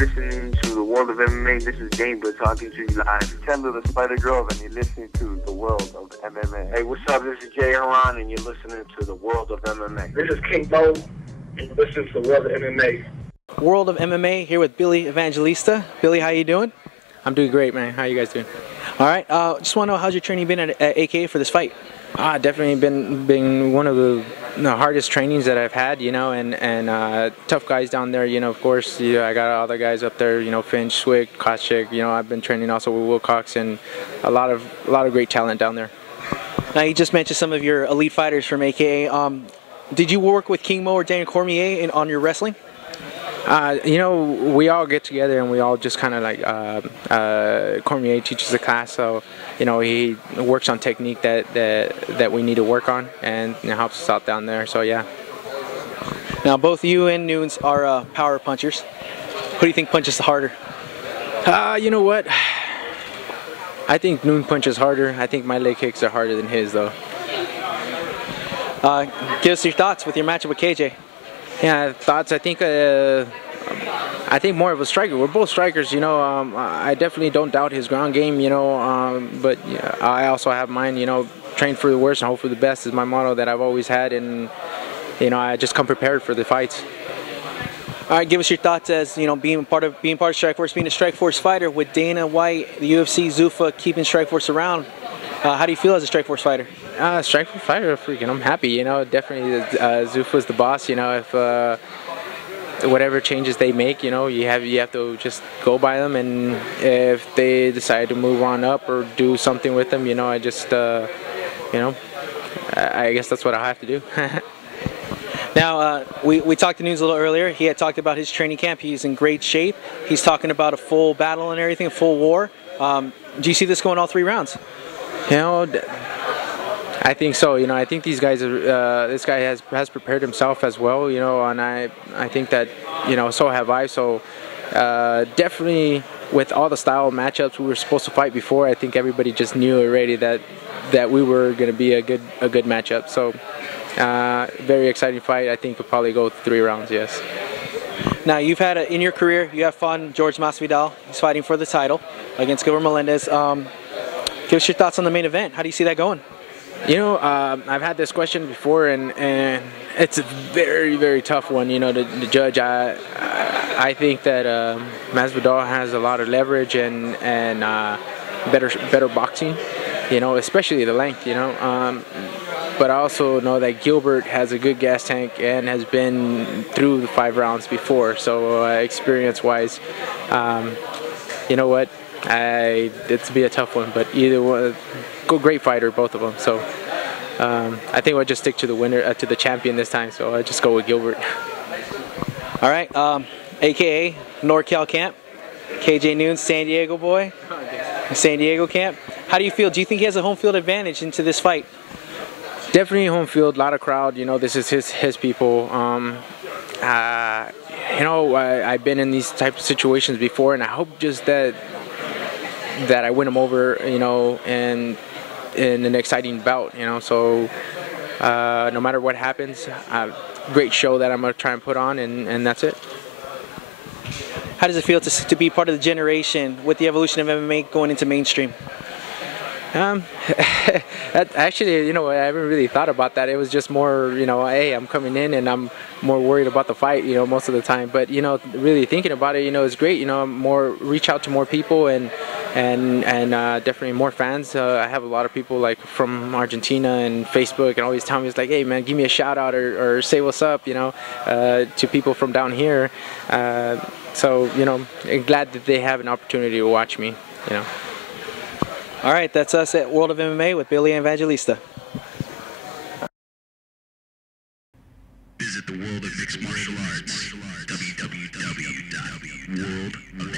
listening to the World of MMA. This is Gamer talking to you live. Tender the Spider Grove, and you're listening to the World of MMA. Hey, what's up? This is Jay Haran, and you're listening to the World of MMA. This is King Bo, and you're listening to the World of MMA. World of MMA here with Billy Evangelista. Billy, how you doing? I'm doing great, man. How you guys doing? All right. Just want to know, how's your training been at AKA for this fight? Definitely been one of the hardest trainings that I've had, you know, and tough guys down there, you know. Of course, you know, I got other guys up there, you know, Finch, Swick, Koscheck. You know, I've been training also with Wilcox, and a lot of great talent down there. Now, you just mentioned some of your elite fighters from AKA. Did you work with King Mo or Daniel Cormier on your wrestling? You know, we all get together and we all just kind of like, Cormier teaches a class, so, you know, he works on technique that we need to work on, and helps us out down there, so yeah. Now, both you and Nunes are power punchers. Who do you think punches harder? You know what? I think Noon punches harder. I think my leg kicks are harder than his, though. Give us your thoughts with your matchup with KJ. Yeah, thoughts. I think more of a striker. We're both strikers, you know. I definitely don't doubt his ground game, you know. But yeah, I also have mine, you know. Train for the worst and hope for the best is my motto that I've always had, and you know, I just come prepared for the fights. All right, give us your thoughts as, you know, being part of Strikeforce, being a Strikeforce fighter with Dana White, the UFC, Zuffa keeping Strikeforce around. How do you feel as a Strikeforce fighter? Strikeforce fighter, freaking, I'm happy, you know. Definitely, Zuffa's the boss, you know. If whatever changes they make, you know, you have to just go by them, and if they decide to move on up or do something with them, you know, I just, you know, I guess that's what I have to do. Now, we talked to Nunes a little earlier. He had talked about his training camp. He's in great shape. He's talking about a full battle and everything, a full war. Do you see this going all 3 rounds? You know, I think so. You know, I think these guys are. This guy has prepared himself as well. You know, and I think that, you know, so have I. So definitely, with all the style matchups we were supposed to fight before, I think everybody just knew already that we were going to be a good matchup. So very exciting fight. I think we'll probably go 3 rounds. Yes. Now, you've had in your career, you have fought George Masvidal. He's fighting for the title against Gilbert Melendez. Give us your thoughts on the main event. How do you see that going? You know, I've had this question before, and it's a very, very tough one, you know, to judge. I think that Masvidal has a lot of leverage and better boxing, you know, especially the length, you know. But I also know that Gilbert has a good gas tank and has been through the 5 rounds before. So experience-wise, you know what? It's be a tough one, but either one, great fighter, both of them. So I think we'll just stick to the winner, to the champion this time. So I'll just go with Gilbert. All right, AKA NorCal camp, KJ Nunes, San Diego boy, San Diego camp. How do you feel? Do you think he has a home field advantage into this fight? Definitely home field, a lot of crowd. You know, this is his people. You know, I've been in these types of situations before, and I hope just that I win him over, you know, and in an exciting bout, you know. So no matter what happens, great show that I'm going to try and put on, and that's it. How does it feel to be part of the generation with the evolution of MMA going into mainstream? Actually, you know, I haven't really thought about that. It was just more, you know, hey, I'm coming in and I'm more worried about the fight, you know, most of the time. But, you know, really thinking about it, you know, it's great, you know, reach out to more people and definitely more fans. I have a lot of people like from Argentina and Facebook and always tell me, it's like, hey man, give me a shout out or say what's up, you know, to people from down here. So, you know, I'm glad that they have an opportunity to watch me, you know. All right, that's us at World of MMA with Billy Evangelista. Visit the world of mixed martial arts, www.worldofmma.com.